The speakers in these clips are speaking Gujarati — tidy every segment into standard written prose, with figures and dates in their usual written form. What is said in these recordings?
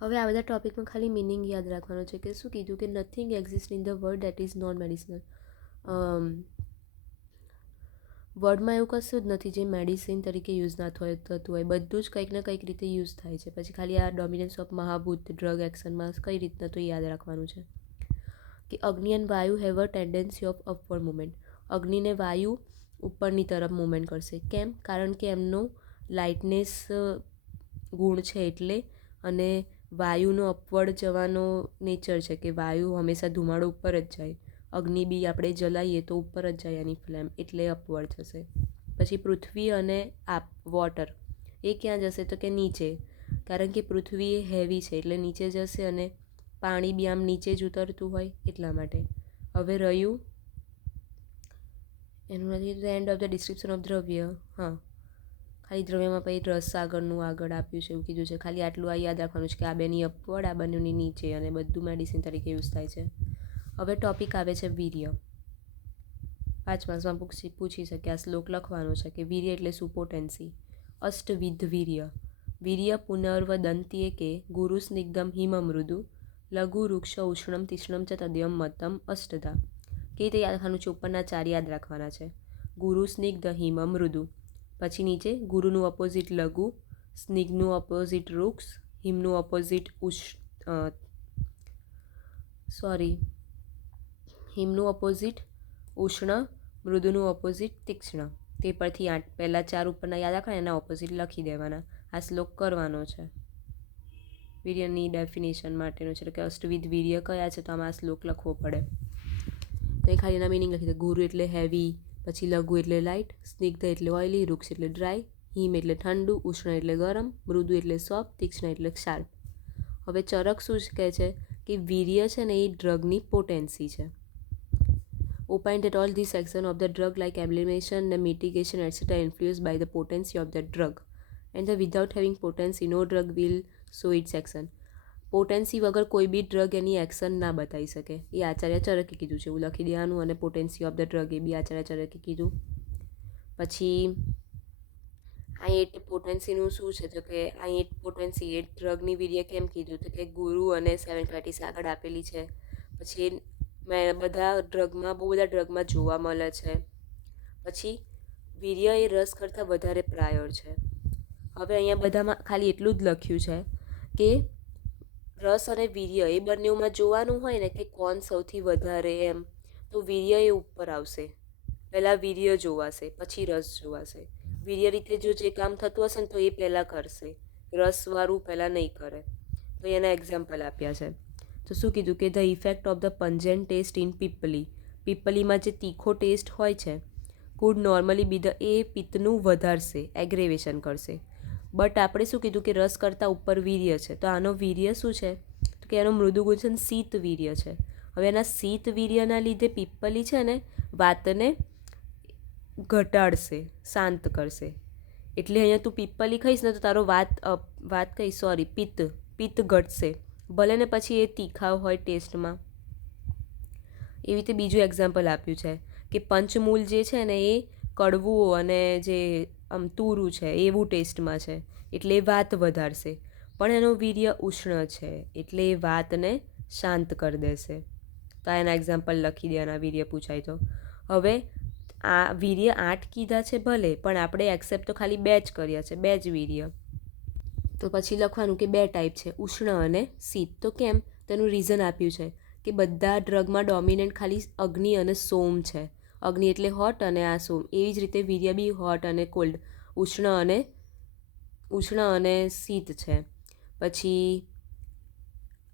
હવે આ બધા ટોપિકમાં ખાલી મિનિંગ યાદ રાખવાનો છે કે શું કીધું કે nothing exist in the world that is non medicinal. વર્ડમાં એવું કશું જ નથી જે મેડિસિન તરીકે યુઝ ના થતું હોય, બધું જ કંઈક ને કંઈક રીતે યુઝ થાય છે. પછી ખાલી આ ડોમિનન્સ ઓફ મહાભૂત ડ્રગ એક્શનમાં કઈ રીતના તો યાદ રાખવાનું છે કે agni and vayu have a tendency of upward movement. અગ્નિને વાયુ ઉપરની તરફ મૂવમેન્ટ કરશે. કેમ? કારણ કે એમનો લાઇટનેસ ગુણ છે એટલે, અને વાયુનો અપવર્ડ જવાનો નેચર છે કે વાયુ હંમેશા ધુમાડો ઉપર જ જાય. અગ્નિ બી આપણે જલાઈએ તો ઉપર જ જાય એની ફ્લેમ, એટલે અપવર્ડ થશે. પછી પૃથ્વી અને વોટર એ ક્યાં જશે તો કે નીચે, કારણ કે પૃથ્વી એ હેવી છે એટલે નીચે જશે, અને પાણી બી આમ નીચે જ ઉતરતું હોય એટલા માટે. હવે રહ્યું એનું નથી end of the description of દ્રવ્ય. હા, ખાલી દ્રવ્યમાં પછી રસ આગળનું આગળ આપ્યું છે એવું કીધું છે. ખાલી આટલું આ યાદ રાખવાનું છે કે આ બેની અપવર્ડ, આ બંનેની નીચે, અને બધું મેડિસિન તરીકે યુઝ થાય છે. હવે ટોપિક આવે છે વીર્ય. 5 માર્ક્સમાં પૂછી શકે. આ શ્લોક લખવાનો છે કે વીર્ય એટલે શું? પોટેન્સી. અષ્ટવિધ વીર્ય. વીર્ય પુનર્વદંત્યે કે ગુરુ સ્નિગ્ધમ હિમ મૃદુ લઘુ વૃક્ષ ઉષ્ણમ તીક્ષ્ણમ ચ તદ્યમ મતમ અષ્ટધા. કે રીતે યાદ રાખવાનું છે? ઉપરના 4 યાદ રાખવાના છે. ગુરુ સ્નિગ્ધ હિમ મૃદુ, પછી નીચે ગુરુનું અપોઝિટ લઘુ, સ્નિગ્ધનું અપોઝિટ વૃક્ષ, હિમનું અપોઝિટ હિમનું અપોઝિટ ઉષ્ણ, મૃદુનું ઓપોઝિટ તીક્ષ્ણ. તે પરથી પહેલાં 4 ઉપરના યાદ રાખવાના, એના ઓપોઝિટ લખી દેવાના. આ શ્લોક કરવાનો છે. વીર્યની ડેફિનેશન માટેનો છે કે અષ્ટવિધ વીર્ય કયા છે, તો આમાં આ શ્લોક લખવો પડે. તો એ ખાલી એના મિનિંગ લખી દે. ગુરુ એટલે હેવી, પછી લઘુ એટલે લાઇટ, સ્નિગ્ધ એટલે ઓઇલી, વૃક્ષ એટલે ડ્રાય, હિમ એટલે ઠંડુ, ઉષ્ણ એટલે ગરમ, મૃદુ એટલે સોફ્ટ, તીક્ષ્ણ એટલે શાર્પ. હવે ચરક શું કહે છે કે વીર્ય છે ને એ ડ્રગની પોટેન્સી છે. Opined that all these actions of the drug like elimination, the mitigation, etc. influenced by the potency of the drug, and that without having potency no drug will show its action. Potency વગર કોઈ બી ડ્રગ એની એક્શન ના બતાવી શકે. એ આચાર્ય ચરકે કીધું છે, એવું લખી દેવાનું. અને પોટેન્સી ઓફ ધ ડ્રગ એ બી આચાર્ય ચરકે કીધું. પછી આ 8 પોટેન્સીનું શું છે તો કે આ 8 પોટેન્સી 8 ડ્રગની વીર્ય કેમ કીધું તો કે ગુરુ અને 7 ફેટીસ આગળ આપેલી છે. પછી મેં બધા ડ્રગમાં, બહુ બધા ડ્રગમાં જોવા મળે છે. પછી વીર્ય એ રસ કરતાં વધારે પ્રાયોર છે. હવે અહીંયા બધામાં ખાલી એટલું જ લખ્યું છે કે રસ અને વીર્ય એ બંનેમાં જોવાનું હોય ને કે કોણ સૌથી વધારે એમ, તો વીર્ય એ ઉપર આવશે. પહેલાં વીર્ય જોવાશે, પછી રસ જોવાશે. વીર્ય રીતે જો જે કામ થતું હશે ને તો એ પહેલાં કરશે, રસવાળું પહેલાં નહીં કરે. તો એના એક્ઝામ્પલ આપ્યા છે. તો શું કીધું કે the effect of the pungent taste in pipli. પીપલીમાં જે તીખો ટેસ્ટ હોય છે કુડ નોર્મલી બી ધ, એ પિત્તનું વધારશે, એગ્રેવેશન કરશે. બટ આપણે શું કીધું કે રસ કરતાં ઉપર વીર્ય છે, તો આનો વીર્ય શું છે તો કે એનો મૃદુગુંજન શીત વીર્ય છે. હવે એના શીત વીર્યના લીધે પીપલી છે ને વાતને ઘટાડશે, શાંત કરશે. એટલે અહીંયા તું પીપલી ખાઈશ ને તો તારો પિત્ત ઘટશે, ભલે ને પછી એ તીખા હોય ટેસ્ટમાં. એવી રીતે બીજું એક્ઝામ્પલ આપ્યું છે કે પંચમૂલ જે છે ને એ કડવું અને જે તુરું છે એવું ટેસ્ટમાં છે, એટલે એ વાત વધારશે. પણ એનો વીર્ય ઉષ્ણ છે એટલે એ વાતને શાંત કરી દેશે. તો એના એક્ઝામ્પલ લખી દેવાના વીર્ય પૂછાય તો. હવે આ વીર્ય 8 કીધા છે ભલે, પણ આપણે એક્સેપ્ટ તો ખાલી 2 જ કર્યા છે, 2 જ વીર્ય. તો પછી લખવાનું કે 2 ટાઈપ છે, ઉષ્ણ અને શીત. તો કેમ? તેનું રીઝન આપ્યું છે કે બધા ડ્રગમાં ડોમિનન્ટ ખાલી અગ્નિ અને સોમ છે. અગ્નિ એટલે હોટ અને આ સોમ. એવી જ રીતે વીર્ય બી હોટ અને કોલ્ડ, ઉષ્ણ અને શીત છે. પછી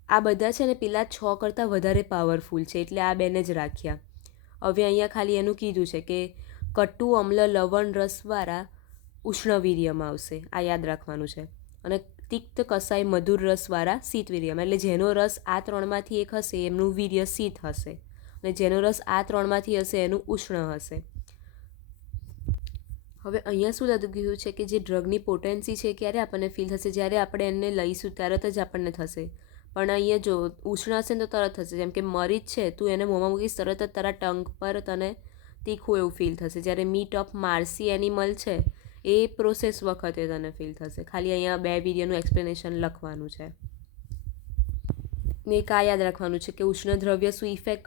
આ બધા છે ને પેલા 6 કરતાં વધારે પાવરફુલ છે, એટલે આ 2ને જ રાખ્યા. હવે અહીંયા ખાલી એનું કીધું છે કે કટુ અમ્લ લવણ રસવાળા ઉષ્ણ વીર્યમાં આવશે, આ યાદ રાખવાનું છે. અને તિક્ત કસાય મધુર રસવાળા શીત વીર્યમાં. એટલે જેનો રસ આ 3માંથી એક હશે એમનું વીર્ય શીત હશે, અને જેનો રસ આ 3માંથી હશે એનું ઉષ્ણ હશે. હવે અહીંયા શું લખ્યું છે કે જે ડ્રગની પોટેન્સી છે ક્યારે આપણને ફીલ થશે? જ્યારે આપણે એને લઈશું તરત જ આપણને થશે. પણ અહીંયા જો ઉષ્ણ હશે ને તો તરત થશે. જેમ કે મરીચ છે, તું એને મોંમાં મૂકીશ તરત જ તારા ટંગ પર તને તીખું એવું ફીલ થશે. જ્યારે મીટ ઓફ માર્સી એનિમલ છે એ પ્રોસેસ વખતે તને ફીલ થશે. ખાલી અહીંયા 2 વીર્યનું એક્સપ્લેનેશન લખવાનું છે. ને એક આ યાદ રાખવાનું છે કે ઉષ્ણ દ્રવ્ય શું ઇફેક્ટ